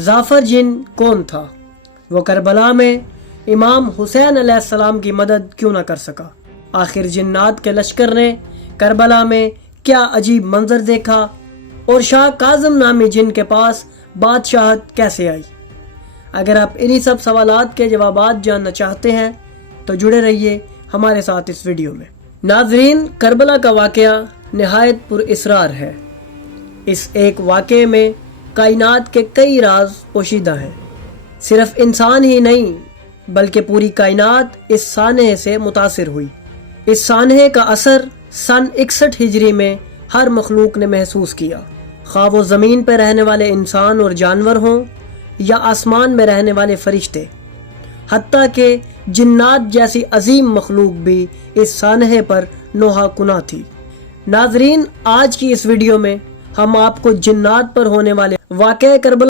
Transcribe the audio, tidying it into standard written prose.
जाफर जिन कौन था? वो करबला में इमाम हुसैन अलैहिस्सलाम की मदद क्यों ना कर सका? आखिर जिन्नात के लश्कर ने करबला में क्या अजीब मंजर देखा और शाह काज़म नामी जिन के पास बादशाहत कैसे आई? अगर आप इन्हीं सब सवालात के जवाबात जानना चाहते हैं तो जुड़े रहिए हमारे साथ इस वीडियो में। नाजरीन, करबला का वाक़या निहायत पुरअसरार है। इस एक वाक़े में कायनात के कई राज पोशीदा हैं। सिर्फ इंसान ही नहीं बल्कि पूरी कायनात इस सानहे से मुतासिर हुई। इस सानहे का असर सन 61 हिजरी में हर मखलूक ने महसूस किया, खा वो ज़मीन पर रहने वाले इंसान और जानवर हों या आसमान में रहने वाले फरिश्ते, हत्ता के जिन्नात जैसी अजीम मखलूक भी इस सानहे पर नोहा कुना थी। नाजरीन, आज की इस वीडियो में हम आपको जिन्नात पर होने वाले वाक़या करबला